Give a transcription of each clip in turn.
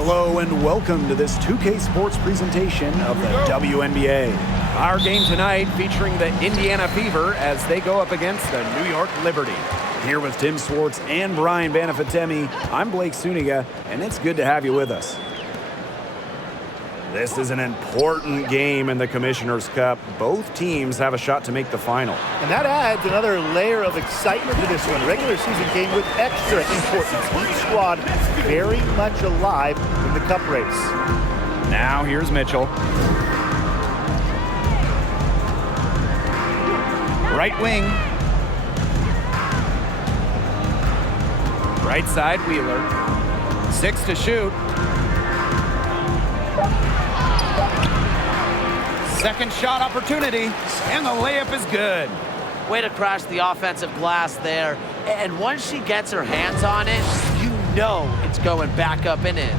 Hello and welcome to this 2K Sports presentation of the WNBA. Our game tonight featuring the Indiana Fever as they go up against the New York Liberty. Here with Tim Swartz and Brian Banafitemi, I'm Blake Suniga, and it's good to have you with us. This is an important game in the Commissioner's Cup. Both teams have a shot to make the final. And that adds another layer of excitement to this one. Regular season game with extra importance. Each squad very much alive in the cup race. Now here's Mitchell. Right wing. Right side, Wheeler. 6 to shoot. Second shot opportunity, and the layup is good. Way to crash the offensive glass there. And once she gets her hands on it, you know it's going back up and in.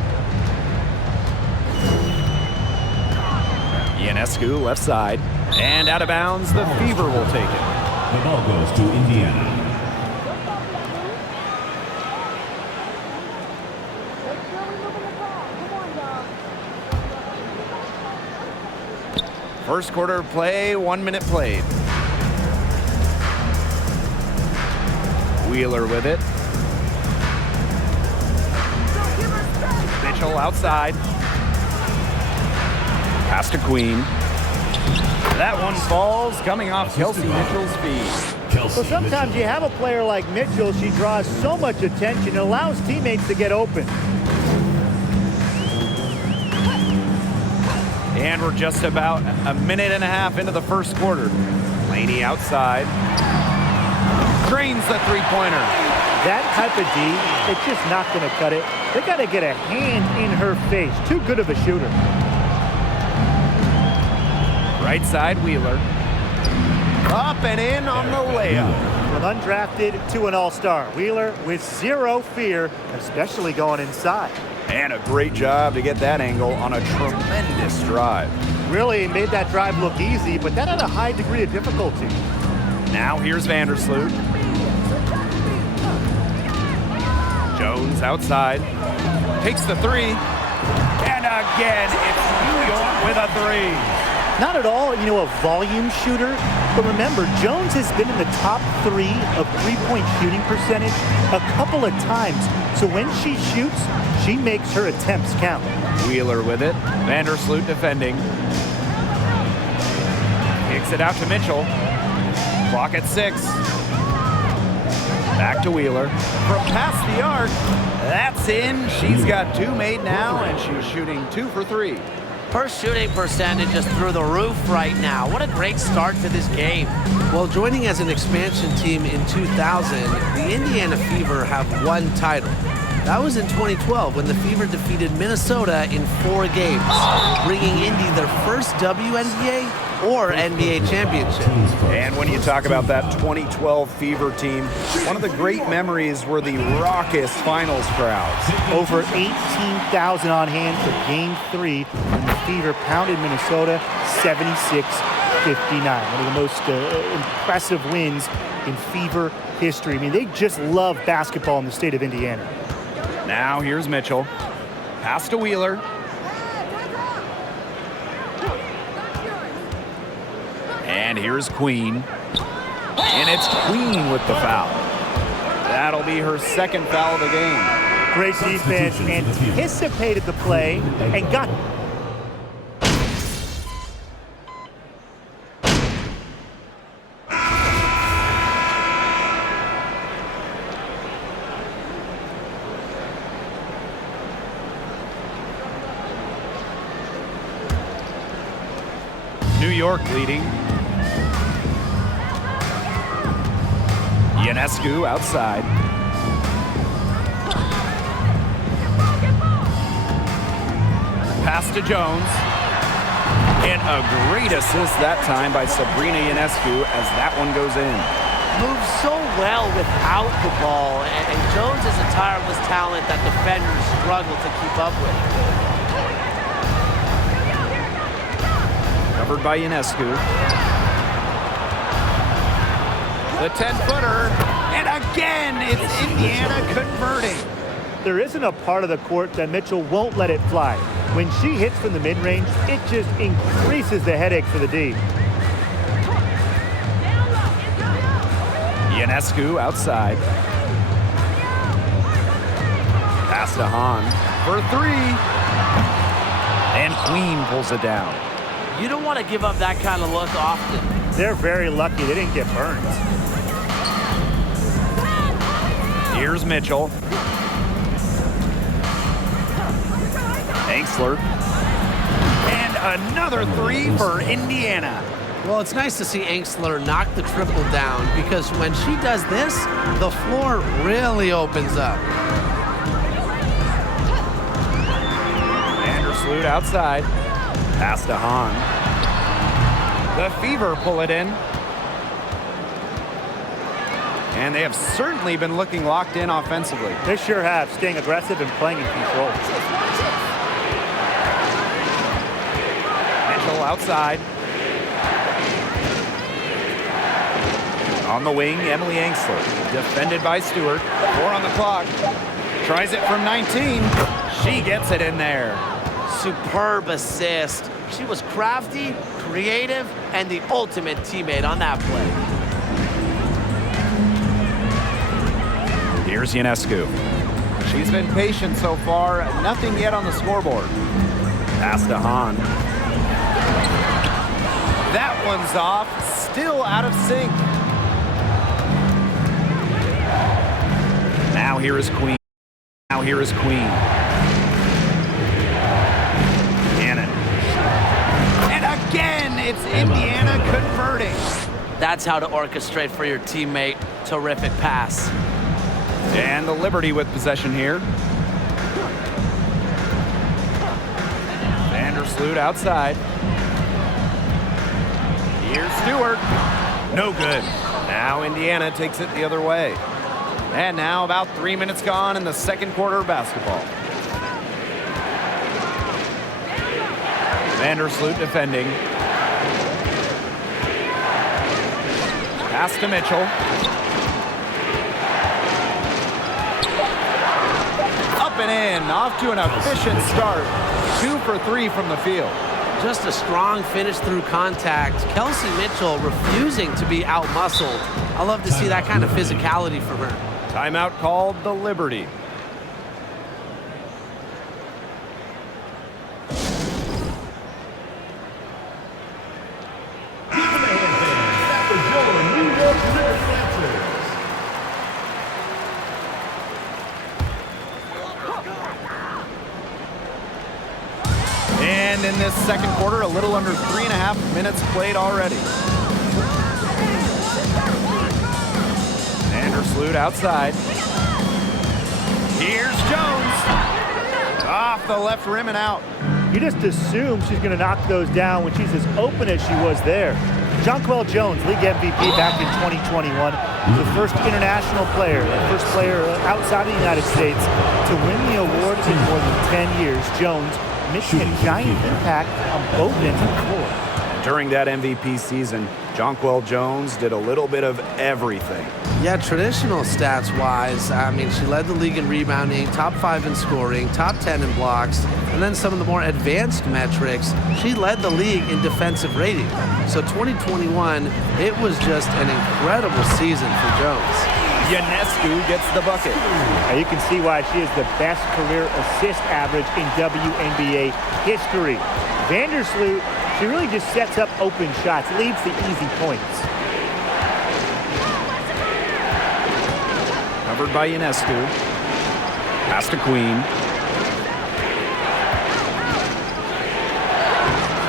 Ionescu left side, and out of bounds, the Fever will take it. The ball goes to Indiana. First quarter play, 1 minute played. Wheeler with it. Mitchell outside. Pass to Queen. That one falls, coming off Kelsey Mitchell's feet. So sometimes you have a player like Mitchell, she draws so much attention, it allows teammates to get open. And we're just about a minute and a half into the first quarter. Laney outside. Drains the three-pointer. That type of D, it's just not going to cut it. They got to get a hand in her face. Too good of a shooter. Right side, Wheeler. Up and in on the layup. From undrafted to an all-star. Wheeler with zero fear, especially going inside. And a great job to get that angle on a tremendous drive. Really made that drive look easy, but that had a high degree of difficulty. Now here's Vandersloot. Jones outside. Takes the three. And again, it's New York with a three. Not at all, a volume shooter. But remember, Jones has been in the top 3 of three-point shooting percentage a couple of times. So when she shoots, she makes her attempts count. Wheeler with it. Vandersloot defending. Kicks it out to Mitchell. Clock at 6. Back to Wheeler. From past the arc. That's in. She's got 2 made now, and she's shooting 2 for 3. Her shooting percentage is through the roof right now. What a great start to this game. Well, joining as an expansion team in 2000, the Indiana Fever have 1 title. That was in 2012 when the Fever defeated Minnesota in 4 games, bringing Indy their first WNBA or NBA championship. And when you talk about that 2012 Fever team, one of the great memories were the raucous finals crowds. Over 18,000 on hand for Game 3 when the Fever pounded Minnesota 76-59. One of the most impressive wins in Fever history. I mean, they just love basketball in the state of Indiana. Now here's Mitchell. Pass to Wheeler. And here's Queen. And it's Queen with the foul. That'll be her second foul of the game. Great defense, anticipated the play, and got New York leading. Ionescu outside. Pass to Jones. And a great assist that time by Sabrina Ionescu as that one goes in. Moves so well without the ball, and Jones is a tireless talent that defenders struggle to keep up with. Covered by Ionescu. The 10-footer, and again, it's Indiana converting. there isn't a part of the court that Mitchell won't let it fly. When she hits from the mid-range, it just increases the headache for the D. Ionescu outside. Pass to Hahn for three. And Queen pulls it down. You don't want to give up that kind of look often. They're very lucky they didn't get burned. Here's Mitchell. Angsler. And another three for Indiana. Well, it's nice to see Angsler knock the triple down because when she does this, the floor really opens up. Vandersloot outside. Pass to Hahn. The Fever pull it in. And they have certainly been looking locked in offensively. They sure have, staying aggressive and playing in control. Mitchell outside. On the wing, Emily Angsler. Defended by Stewart. 4 on the clock. Tries it from 19. She gets it in there. Superb assist. She was crafty, creative, and the ultimate teammate on that play. Here's Ionescu. She's been patient so far. Nothing yet on the scoreboard. Pass to Hahn. That one's off. Still out of sync. Now here is Queen. Cannon. And again, it's Indiana converting. That's how to orchestrate for your teammate. Terrific pass. And the Liberty with possession here. Vandersloot outside. Here's Stewart. No good. Now Indiana takes it the other way. And now about 3 minutes gone in the second quarter of basketball. Vandersloot defending. Pass to Mitchell. Up and in, off to an efficient start. 2 for 3 from the field. Just a strong finish through contact. Kelsey Mitchell refusing to be out-muscled. I love to see that kind of physicality from her. Timeout called the Liberty. And in this second quarter, a little under 3.5 minutes played already. Vandersloot outside. Here's Jones. Off the left rim and out. You just assume she's going to knock those down when she's as open as she was there. Jonquel Jones, league MVP back in 2021, the first international player, the first player outside of the United States to win the award in more than 10 years. Jones making a giant impact on both ends of the floor. During that MVP season, Jonquel Jones did a little bit of everything. Yeah, traditional stats-wise, I mean, she led the league in rebounding, top 5 in scoring, top 10 in blocks, and then some of the more advanced metrics, she led the league in defensive rating. So 2021, it was just an incredible season for Jones. Ionescu gets the bucket. Now you can see why she is the best career assist average in WNBA history. Vandersloot, she really just sets up open shots, leads the easy points. Covered by Ionescu. Pass to Queen.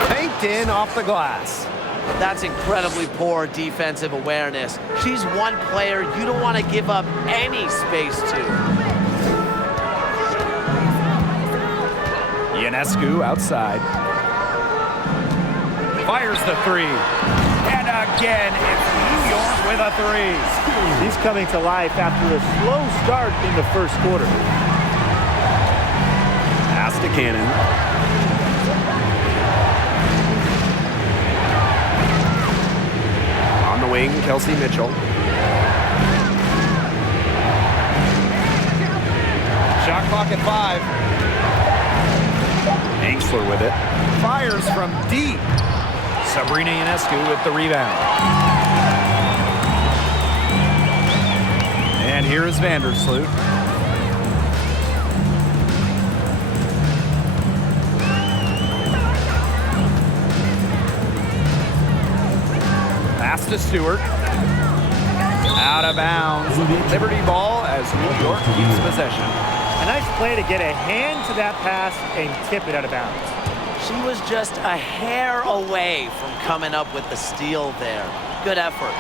Banked in off the glass. That's incredibly poor defensive awareness. She's one player you don't want to give up any space to. Ionescu outside. Fires the three. And again, it's New York with a three. She's coming to life after a slow start in the first quarter. Pass to Cannon. On the wing, Kelsey Mitchell. Shot clock at 5. Angsler with it. Fires from deep. Sabrina Ionescu with the rebound. And here is Vandersloot. Pass to Stewart. Out of bounds. Liberty ball as New York keeps possession. A nice play to get a hand to that pass and tip it out of bounds. She was just a hair away from coming up with the steal there. Good effort.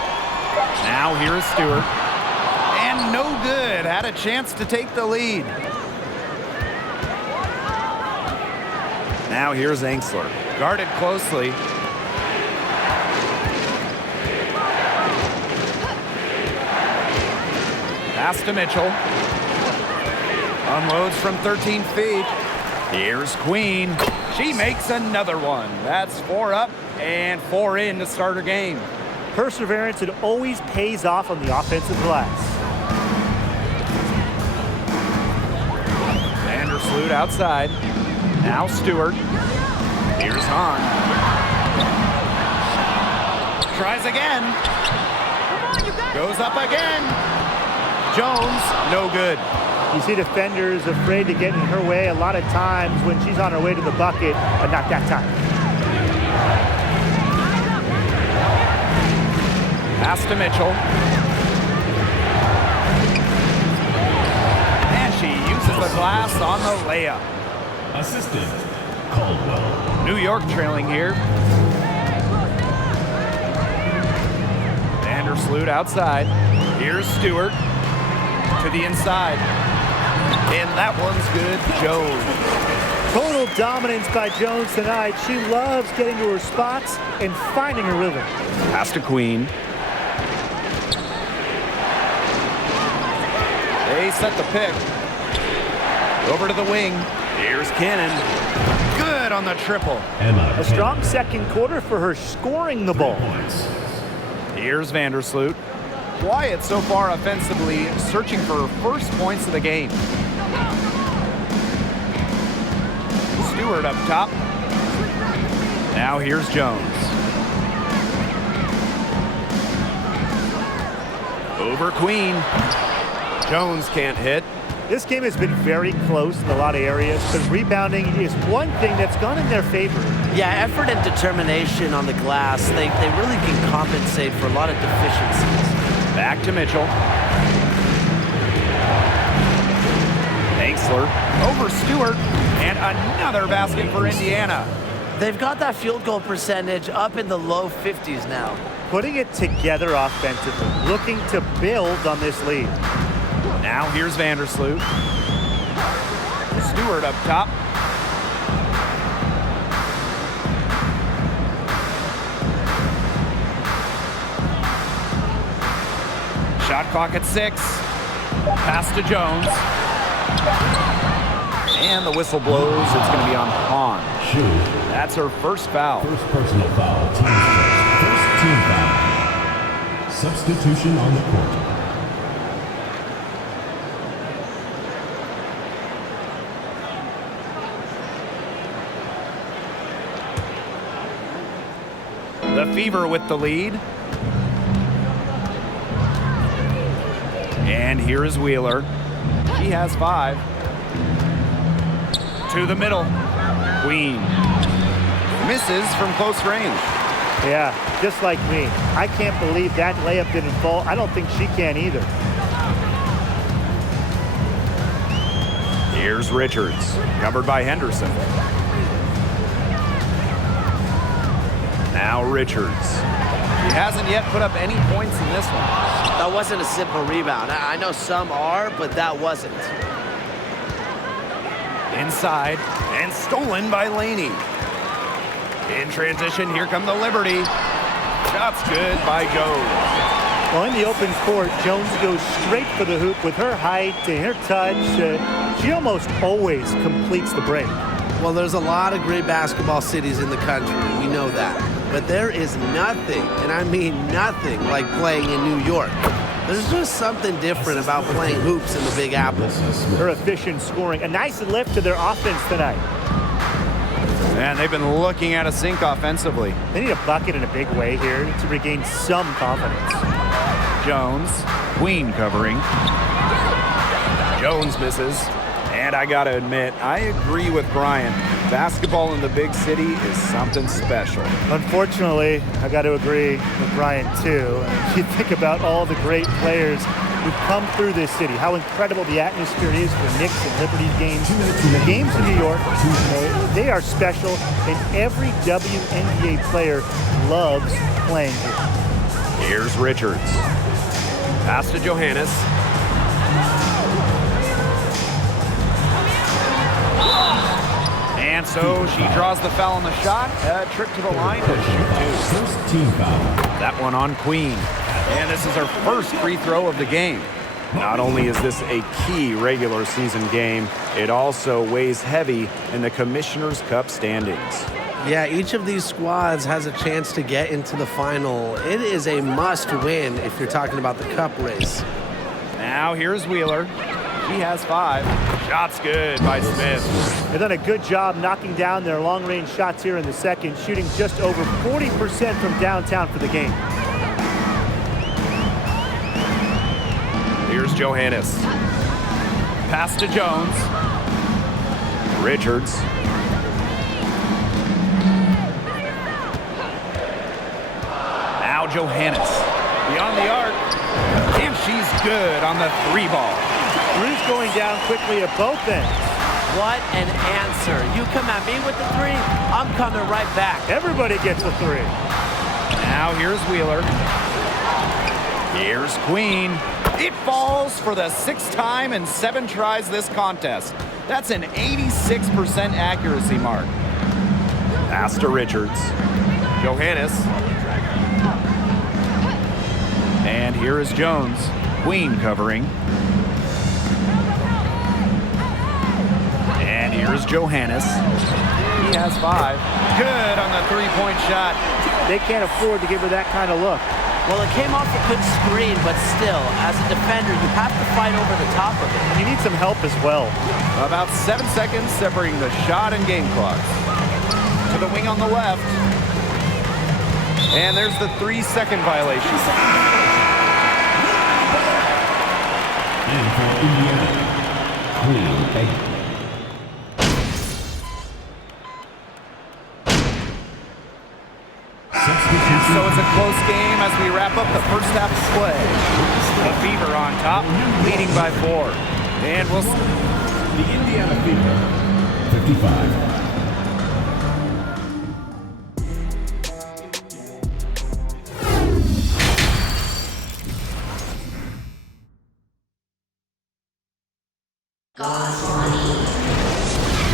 Now here is Stewart. And no good. Had a chance to take the lead. Now here's Angsler. Guarded closely. Pass to Mitchell. Unloads from 13 feet. Here's Queen. She makes another one. That's 4 up and 4 in to start her game. Perseverance, it always pays off on the offensive glass. Vandersloot outside. Now Stewart. Here's Hahn. Tries again. Goes up again. Jones, no good. You see defenders afraid to get in her way a lot of times when she's on her way to the bucket, but not that time. Pass to Mitchell. And she uses the glass on the layup. Assistant, Caldwell. New York trailing here. Vandersloot outside. Here's Stewart to the inside. And that one's good. Jones. Total dominance by Jones tonight. She loves getting to her spots and finding her rhythm. Pass to Queen. They set the pick. Over to the wing. Here's Cannon. Good on the triple. A strong second quarter for her scoring the ball. Here's Vandersloot. Quiet so far offensively, searching for her first points of the game. Stewart up top. Now here's Jones. Over Queen. Jones can't hit. This game has been very close in a lot of areas, but rebounding is one thing that's gone in their favor. Yeah, effort and determination on the glass, they really can compensate for a lot of deficiencies. Back to Mitchell. Angsler over Stewart, and another basket for Indiana. They've got that field goal percentage up in the low 50s now. Putting it together offensively, looking to build on this lead. Now here's Vandersloot. Stewart up top. Shot clock at 6. Pass to Jones. And the whistle blows. It's going to be on Hahn. That's her first foul. First personal foul. First team foul. Substitution on the court. The Fever with the lead. And here is Wheeler. He has 5. To the middle. Queen. Misses from close range. Yeah, just like me. I can't believe that layup didn't fall. I don't think she can either. Here's Richards. Covered by Henderson. Now Richards. He hasn't yet put up any points in this one. That wasn't a simple rebound. I know some are, but that wasn't. Inside, and stolen by Laney. In transition, here come the Liberty. Shots good by Jones. Well, in the open court, Jones goes straight for the hoop with her height and her touch. She almost always completes the break. Well, there's a lot of great basketball cities in the country. We know that. But there is nothing, and I mean nothing, like playing in New York. There's just something different about playing hoops in the Big Apple. Her efficient scoring. A nice lift to their offense tonight. And they've been looking at a sink offensively. They need a bucket in a big way here to regain some confidence. Jones, Queen covering. Jones misses. And I gotta admit, I agree with Brian. Basketball in the big city is something special. Unfortunately, I got to agree with Brian too. You think about all the great players who've come through this city, how incredible the atmosphere is for Knicks and Liberty games. The games in New York, they are special, and every WNBA player loves playing here. Here's Richards. Pass to Johannes. And so she draws the foul on the shot. A trip to the line to shoot two. First team foul. That one on Queen. And this is her first free throw of the game. Not only is this a key regular season game, it also weighs heavy in the Commissioner's Cup standings. Yeah, each of these squads has a chance to get into the final. It is a must win if you're talking about the Cup race. Now here's Wheeler. He has 5. Shot's good by Smith. They've done a good job knocking down their long-range shots here in the second, shooting just over 40% from downtown for the game. Here's Johannes. Pass to Jones. Richards. Now Johannes. Beyond the arc. And she's good on the 3 ball. Drew's going down quickly at both ends. What an answer. You come at me with the 3, I'm coming right back. Everybody gets a 3. Now here's Wheeler. Here's Queen. It falls for the 6th time in 7 tries this contest. That's an 86% accuracy mark. Pass to Richards. Johannes. And here is Jones. Queen covering. And here's Johannes. He has 5. Good on the 3-point shot. They can't afford to give her that kind of look. Well, it came off a good screen, but still, as a defender, you have to fight over the top of it. You need some help as well. About 7 seconds separating the shot and game clocks. To the wing on the left. And there's the 3-second violation. And for Indiana, Queen. So it's a close game as we wrap up the first half of play. The Fever on top, leading by 4. And we'll see. The Indiana Fever, 55.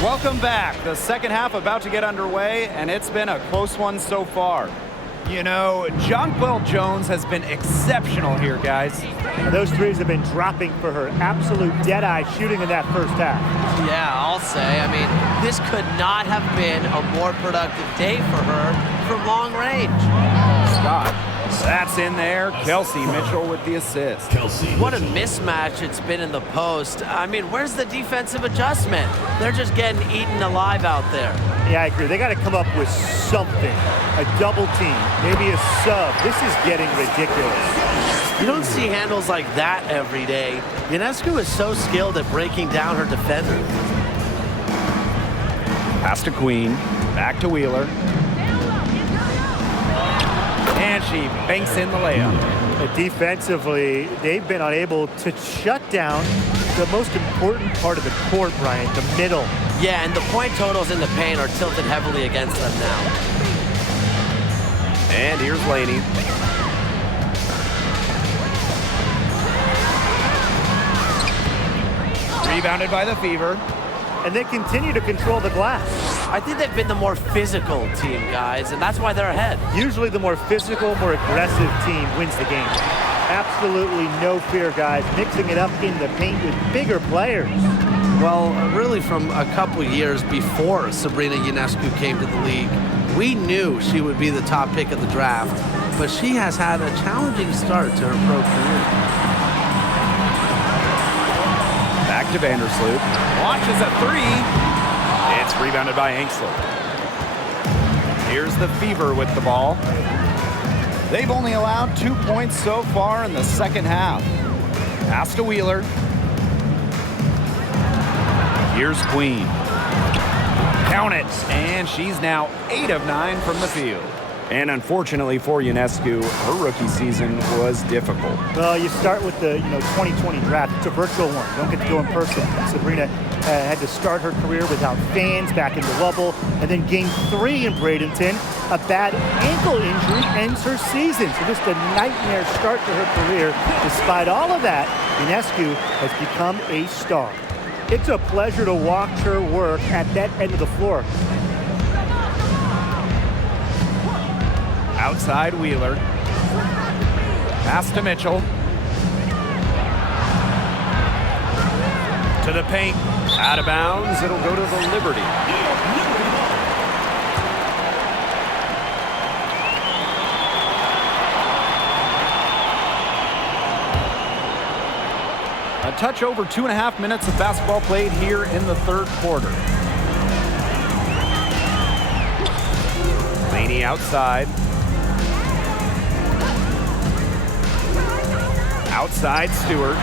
Welcome back. The second half about to get underway, and it's been a close one so far. You know, Jonquel Jones has been exceptional here, guys. And those 3s have been dropping for her. Absolute dead-eye shooting in that first half. Yeah, I'll say. I mean, this could not have been a more productive day for her from long range. Scott, that's in there. Kelsey Mitchell with the assist. What a mismatch it's been in the post. I mean, where's the defensive adjustment? They're just getting eaten alive out there. Yeah, I agree. They got to come up with something. A double team, maybe a sub. This is getting ridiculous. You don't see handles like that every day. Ionescu is so skilled at breaking down her defender. Pass to Queen. Back to Wheeler. And she banks in the layup. Defensively, they've been unable to shut down the most important part of the court, Brian, the middle. Yeah, and the point totals in the paint are tilted heavily against them now. And here's Laney. Rebounded by the Fever. And they continue to control the glass. I think they've been the more physical team, guys, and that's why they're ahead. Usually the more physical, more aggressive team wins the game. Absolutely no fear, guys. Mixing it up in the paint with bigger players. Well, really from a couple years before Sabrina Ionescu came to the league, we knew she would be the top pick of the draft. but she has had a challenging start to her pro career. Back to Vandersloot. Launches a three. It's rebounded by Angsler. Here's the Fever with the ball. They've only allowed 2 points so far in the second half. Pass to Wheeler. Here's Queen. Count it. And she's now 8 of 9 from the field. And unfortunately for Ionescu, her rookie season was difficult. Well, you start with the 2020 draft. It's a virtual one. You don't get to go in person. Sabrina had to start her career without fans back in the bubble. And then game 3 in Bradenton, a bad ankle injury ends her season. So just a nightmare start to her career. Despite all of that, Ionescu has become a star. It's a pleasure to watch her work at that end of the floor. Outside Wheeler. Pass to Mitchell. To the paint. Out of bounds. It'll go to the Liberty. A touch over 2.5 minutes of basketball played here in the third quarter. Laney outside. Outside Stewart.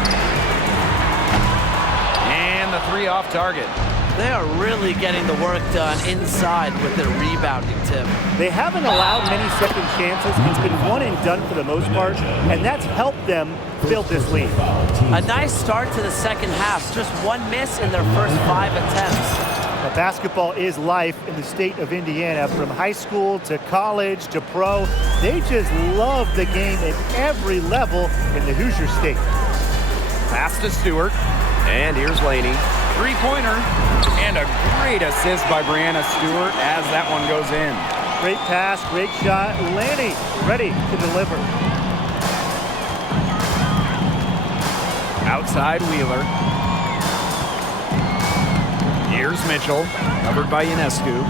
And the three off target. They are really getting the work done inside with their rebounding, Tim. They haven't allowed many second chances. It's been one and done for the most part, and that's helped them build this lead. A nice start to the second half. Just one miss in their first 5 attempts. Now, basketball is life in the state of Indiana. From high school to college to pro, they just love the game at every level in the Hoosier State. Pass to Stewart. And here's Laney. Three-pointer. And a great assist by Brianna Stewart as that one goes in. Great pass, great shot. Laney ready to deliver. Outside Wheeler. Here's Mitchell, covered by Ionescu.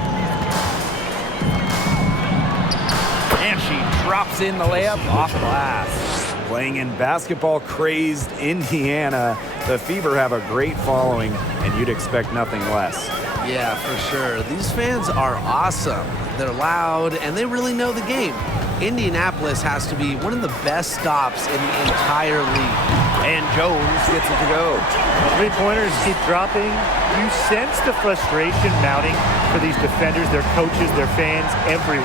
And she drops in the layup off glass. Playing in basketball-crazed Indiana, the Fever have a great following, and you'd expect nothing less. Yeah, for sure. These fans are awesome. They're loud, and they really know the game. Indianapolis has to be one of the best stops in the entire league. And Jones gets it to go. Three-pointers keep dropping. You sense the frustration mounting for these defenders, their coaches, their fans, everyone.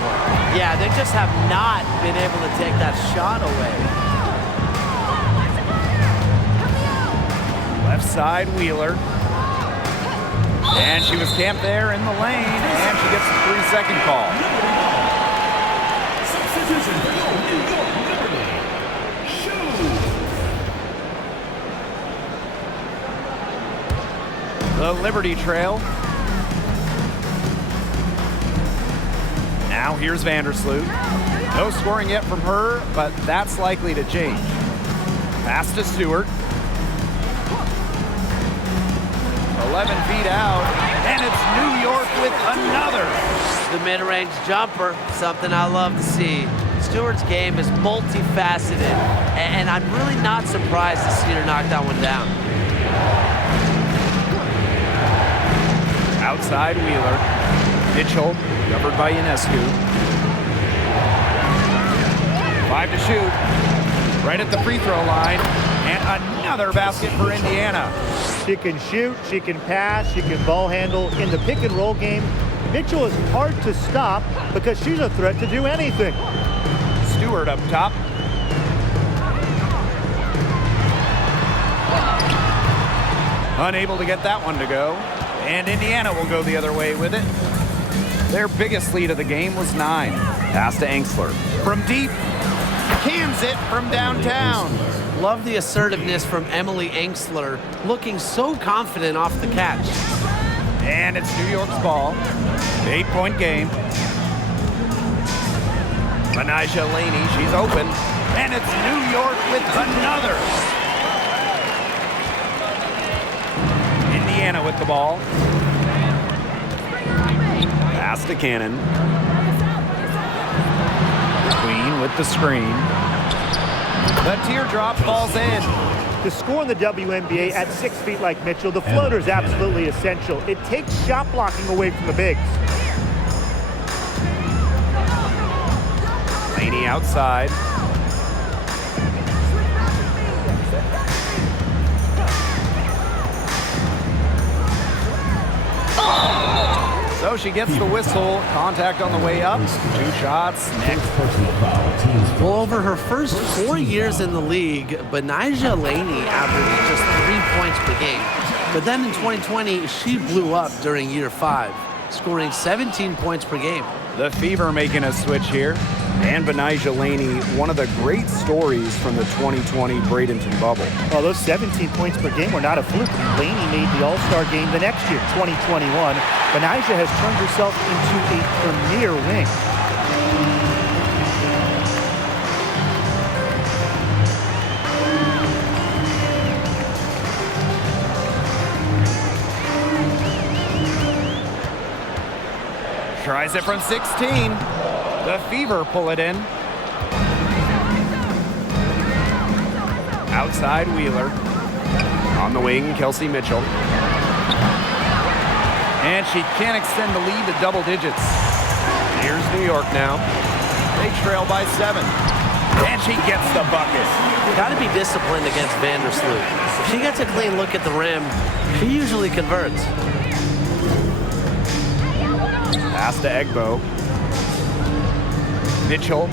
Yeah, they just have not been able to take that shot away. Left side, Wheeler. And she was camped there in the lane, and she gets a 3-second call. The Liberty trail. Now here's Vandersloot. No scoring yet from her, but that's likely to change. Pass to Stewart. 11 feet out, and it's New York with another. The mid-range jumper, something I love to see. Stewart's game is multifaceted, and I'm really not surprised to see her knock that one down. Outside Wheeler. Mitchell, covered by Ionescu. 5 to shoot. Right at the free throw line. And another basket for Indiana. She can shoot, she can pass, she can ball handle. In the pick and roll game, Mitchell is hard to stop because she's a threat to do anything. Stewart up top. Unable to get that one to go. And Indiana will go the other way with it. Their biggest lead of the game was 9. Pass to Angsler. From deep. Cans it from downtown. Love the assertiveness from Emily Angsler, looking so confident off the catch. And it's New York's ball. 8-point game. Manijah Laney, she's open. And it's New York with another. Indiana with the ball. Pass to Cannon. Queen with with the screen. The teardrop falls in. To score in the WNBA at 6 feet like Mitchell, the floater is absolutely essential. It takes shot blocking away from the bigs. Laney outside. So she gets the whistle. Contact on the way up. 2 shots. Next. Well, over her first 4 years in the league, Benijah Laney averaged just 3 points per game. But then in 2020, she blew up during year 5, scoring 17 points per game. The Fever making a switch here. And Benijah Laney, one of the great stories from the 2020 Bradenton bubble. Well, those 17 points per game were not a fluke. Laney made the All-Star game the next year, 2021. Benijah has turned herself into a premier wing. Tries it from 16. The Fever pull it in. Outside Wheeler. On the wing, Kelsey Mitchell. And she can't extend the lead to double digits. Here's New York now. They trail by 7. And she gets the bucket. Got to be disciplined against Vandersloot. If she gets a clean look at the rim, she usually converts. Pass to Egbo. Mitchell.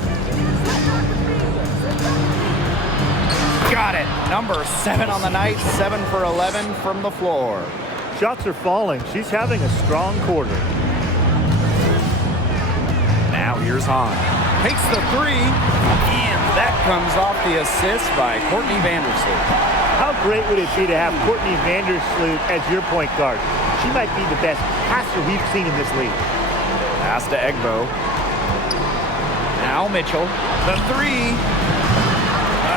Got it. Number 7 on the night. 7 for 11 from the floor. Shots are falling. She's having a strong quarter. Now here's Hahn. Takes the 3. And that comes off the assist by Courtney Vandersloot. How great would it be to have Courtney Vandersloot as your point guard? She might be the best passer we've seen in this league. Pass to Egbo. Now Mitchell. The 3.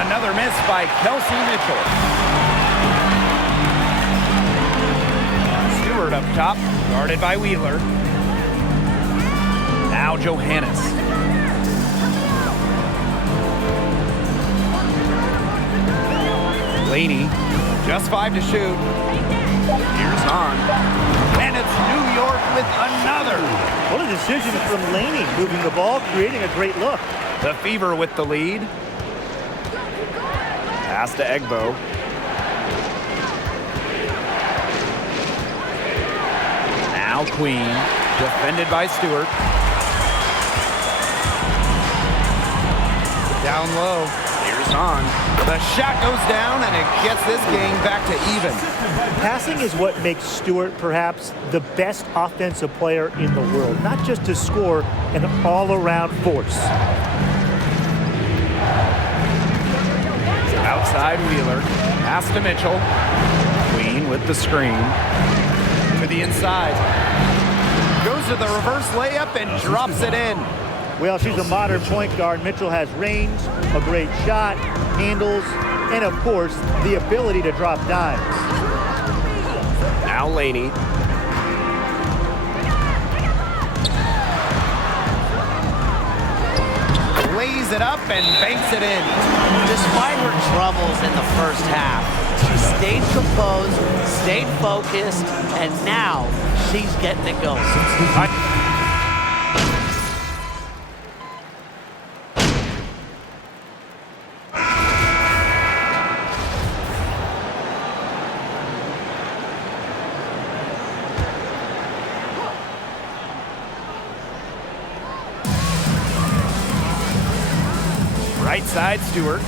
Another miss by Kelsey Mitchell. Stewart up top, guarded by Wheeler. Now Johannes. Laney, just 5 to shoot. Here's Hahn. And it's New York with another. What a decision from Laney, moving the ball, creating a great look. The Fever with the lead. Pass to Egbo. Now Queen, defended by Stewart. Down low. Here's Hahn. The shot goes down, and it gets this game back to even. Passing is what makes Stewart perhaps the best offensive player in the world, not just to score, an all-around force. Outside Wheeler. Pass to Mitchell. Queen with the screen. To the inside. Goes to the reverse layup and drops it in. Well, she's a modern point guard. Mitchell has range, a great shot, handles, and of course, the ability to drop dimes. Now Laney. Lays it up and banks it in. Despite her troubles in the first half, she stayed composed, stayed focused, and now she's getting it going. Right side, Stewart.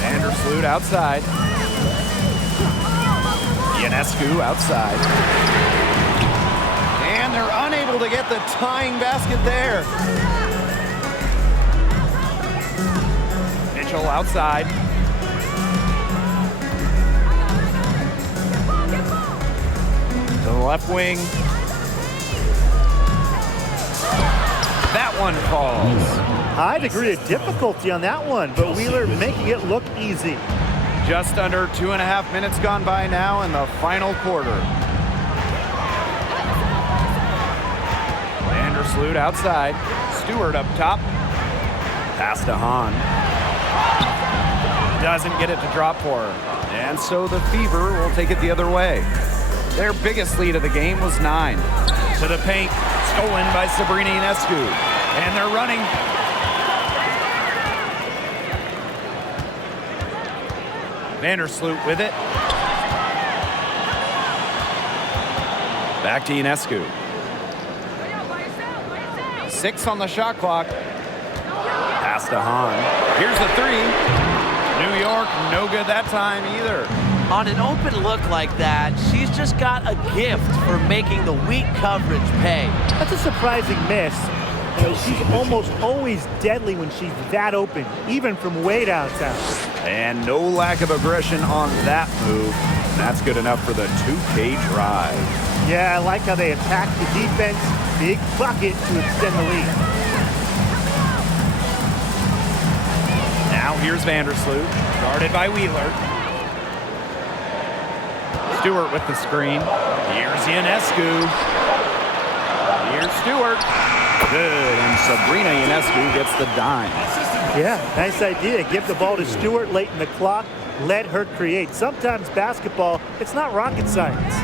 Vandersloot outside. Ionescu outside. And they're unable to get the tying basket there. Mitchell outside. To the left wing. That one falls. High degree of difficulty on that one, but Wheeler making it look easy. Just under 2.5 minutes gone by now in the final quarter. Vandersloot outside. Stewart up top. Pass to Hahn. Doesn't get it to drop for her. And so the Fever will take it the other way. Their biggest lead of the game was 9. To the paint. Stolen by Sabrina Ionescu. And they're running. Vandersloot with it. Back to Ionescu. 6 on the shot clock. Pass to Hahn. Here's the 3. New York, no good that time either. On an open look like that, she's just got a gift for making the weak coverage pay. That's a surprising miss. You know, she's almost always deadly when she's that open, even from way downtown. And no lack of aggression on that move. That's good enough for the 2K drive. Yeah, I like how they attack the defense. Big bucket to extend the lead. Now here's Vandersloot, guarded by Wheeler. Stewart with the screen. Here's Ionescu. Here's Stewart. Good, and Sabrina Ionescu gets the dime. Yeah, nice idea. Give the ball to Stewart late in the clock. Let her create. Sometimes basketball, it's not rocket science.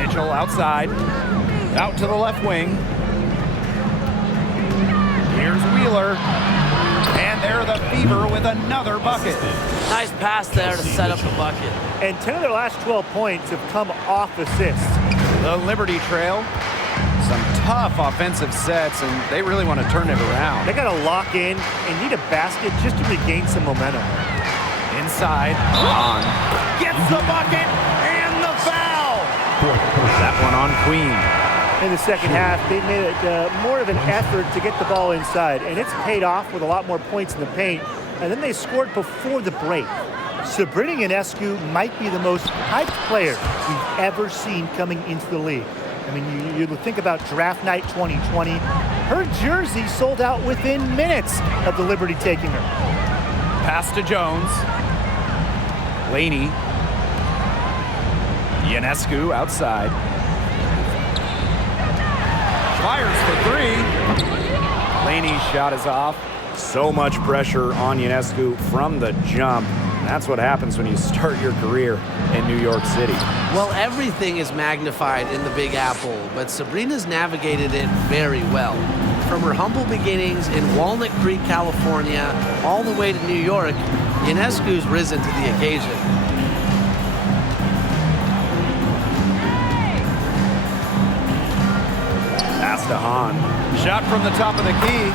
Mitchell outside. Out to the left wing. Here's Wheeler. And there the Fever with another bucket. Nice pass there to set up the bucket. And 10 of their last 12 points have come off assists. The Liberty trail. Some tough offensive sets, and they really want to turn it around. They got to lock in and need a basket just to regain some momentum. Inside. On. Gets the bucket and the foul. That one on Queen. In the second half, they made it more of an effort to get the ball inside, and it's paid off with a lot more points in the paint, and then they scored before the break. Sabrina Ionescu might be the most hyped player we've ever seen coming into the league. I mean, you think about draft night 2020, her jersey sold out within minutes of the Liberty taking her. Pass to Jones. Laney. Ionescu outside. Fires for 3. Laney's shot is off. So much pressure on Ionescu from the jump. That's what happens when you start your career in New York City. Well, everything is magnified in the Big Apple, but Sabrina's navigated it very well. From her humble beginnings in Walnut Creek, California, all the way to New York, Ionescu's risen to the occasion. Pass to Hahn. Shot from the top of the key,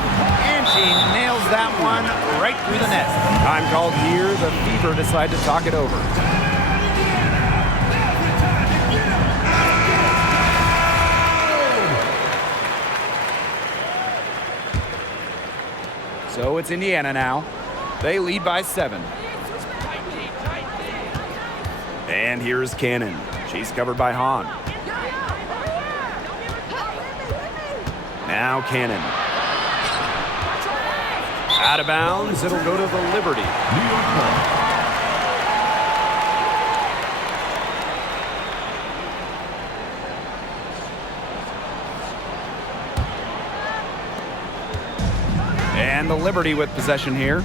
and she nails that one right through the net. Time called here. The Fever decide to talk it over. So it's Indiana now. They lead by 7. And here's Cannon. She's covered by Hahn. Now Cannon. Out of bounds. It'll go to the Liberty. New York ball. And the Liberty with possession here.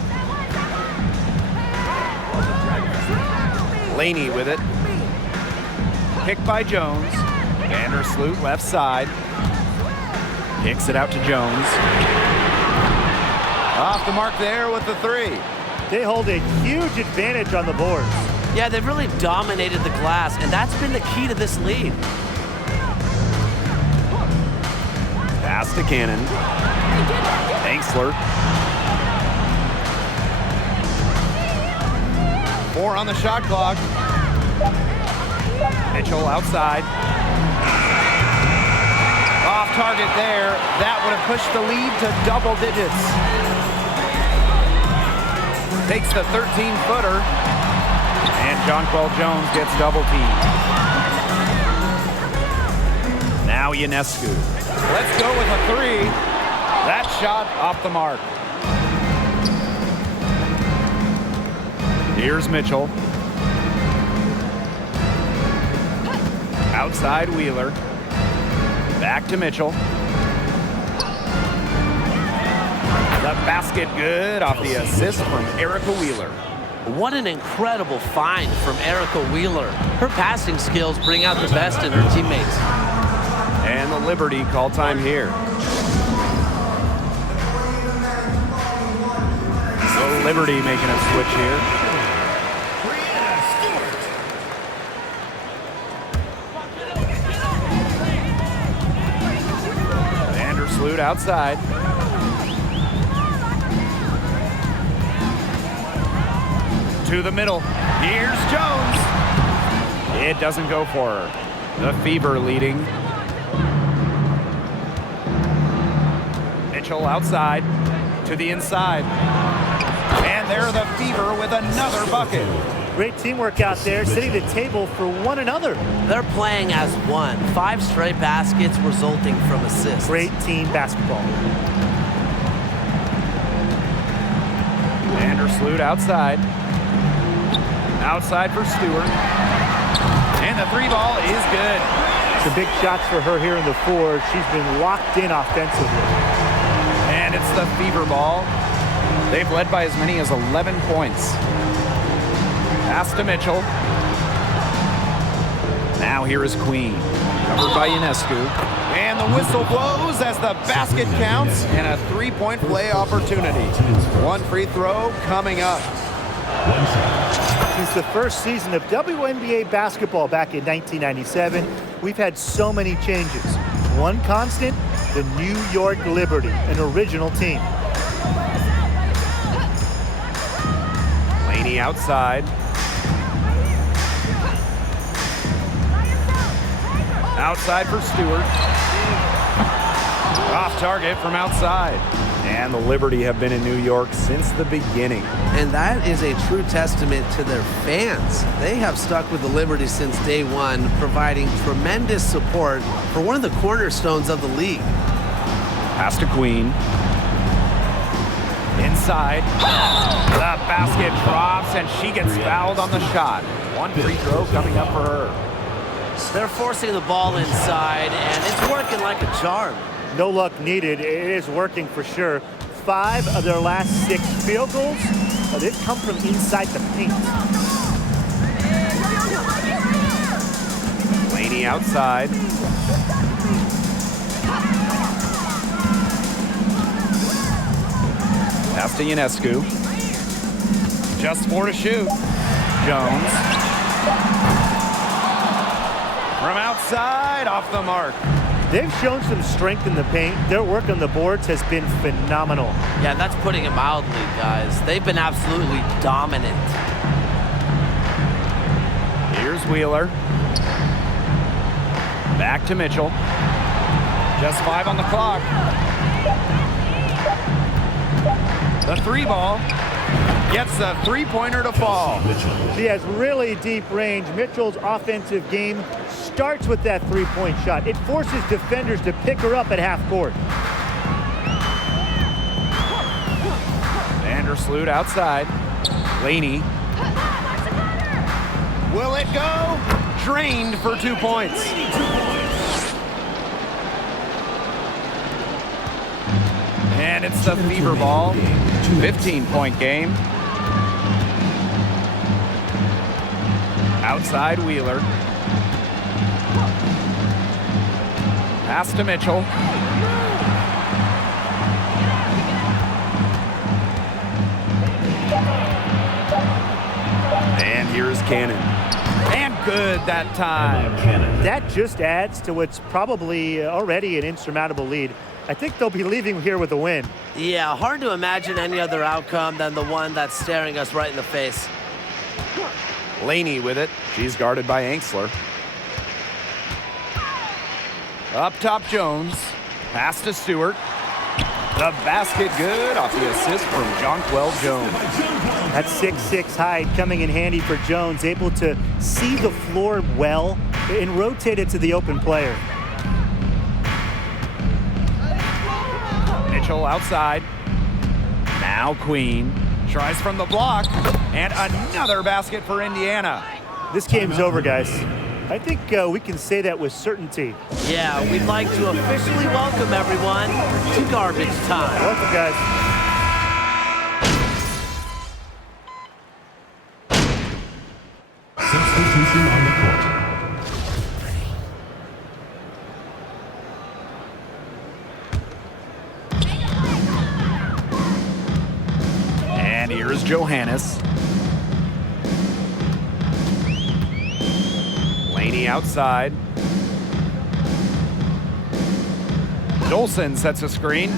Laney with it. Picked by Jones. Vandersloot left side. Kicks it out to Jones. Off the mark there with the 3. They hold a huge advantage on the boards. Yeah, they've really dominated the glass, and that's been the key to this lead. Pass to Cannon. Ainksler. 4 on the shot clock. Mitchell outside. Off target there. That would have pushed the lead to double digits. Takes the 13-footer. And Jonquel Jones gets double teamed. Now Ionescu. Let's go with a 3. That shot off the mark. Here's Mitchell. Outside Wheeler. Back to Mitchell. The basket good off the assist from Erica Wheeler. What an incredible find from Erica Wheeler. Her passing skills bring out the best in her teammates. And the Liberty call time here. So Liberty making a switch here. Vandersloot outside. To the middle. Here's Jones. It doesn't go for her. The Fever leading. Mitchell outside to the inside. And there the Fever with another bucket. Great teamwork out there, setting the table for one another. They're playing as one. 5 straight baskets resulting from assists. Great team basketball. Vandersloot outside. Outside for Stewart. And the 3-ball is good. Some big shots for her here in the 4. She's been locked in offensively. And it's the Fever ball. They've led by as many as 11 points. Pass to Mitchell. Now here is Queen. Covered by Ionescu. And the whistle blows as the basket counts and a 3-point play opportunity. One free throw coming up. Since the first season of WNBA basketball back in 1997, we've had so many changes. One constant, the New York Liberty, an original team. Laney outside. Outside for Stewart. Off target from outside. And the Liberty have been in New York since the beginning. And that is a true testament to their fans. They have stuck with the Liberty since day one, providing tremendous support for one of the cornerstones of the league. Pass to Queen. Inside. The basket drops and she gets fouled on the shot. One free throw coming up for her. They're forcing the ball inside, and it's working like a charm. No luck needed. It is working for sure. 5 of their last 6 field goals, they've come from inside the paint. Laney outside. Pass to Ionescu. Just 4 to shoot. Jones. From outside, off the mark. They've shown some strength in the paint. Their work on the boards has been phenomenal. Yeah, that's putting it mildly, guys. They've been absolutely dominant. Here's Wheeler. Back to Mitchell. Just 5 on the clock. The 3-ball gets the 3-pointer to fall. She has really deep range. Mitchell's offensive game starts with that 3-point shot. It forces defenders to pick her up at half court. Vandersloot outside. Laney. Will it go? Drained for 2 points. And it's the Fever ball. 15-point game. Outside Wheeler. Pass to Mitchell. And here's Cannon. And good that time. That just adds to what's probably already an insurmountable lead. I think they'll be leaving here with a win. Yeah, hard to imagine any other outcome than the one that's staring us right in the face. Laney with it. She's guarded by Anxler. Up top, Jones. Pass to Stewart. The basket good off the assist from Jonquel Jones. That 6'6" height coming in handy for Jones, able to see the floor well and rotate it to the open player. Mitchell outside. Now Queen tries from the block. And another basket for Indiana. This game's over, guys. I think we can say that with certainty. Yeah, we'd like to officially welcome everyone to garbage time. Welcome, guys. Substitution on the court. And here's Johannes. Laney outside. Dolson sets a screen.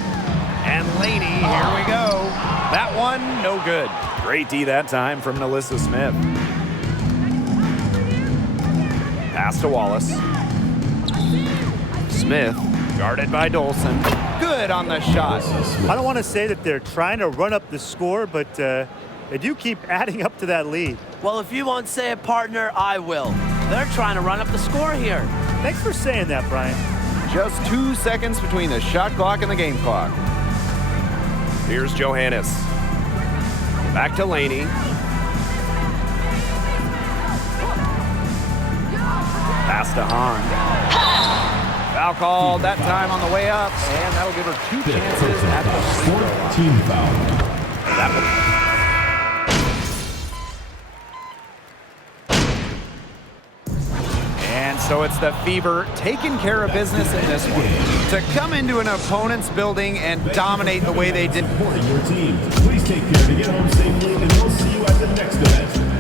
And Laney, here we go. That one, no good. Great D that time from Melissa Smith. Pass to Wallace. Smith, guarded by Dolson. Good on the shot. I don't want to say that they're trying to run up the score, but they do keep adding up to that lead. Well, if you won't say it, partner, I will. They're trying to run up the score here. Thanks for saying that, Brian. Just 2 seconds between the shot clock and the game clock. Here's Johannes. Back to Laney. Pass to Hahn. Foul called that time on the way up, and that'll give her 2 chances at the free throw line. Team foul. That will... And so it's the Fever taking care of business in this one. To come into an opponent's building and dominate the way they did. Supporting your team. Please take care to get home safely, and we'll see you at the next event.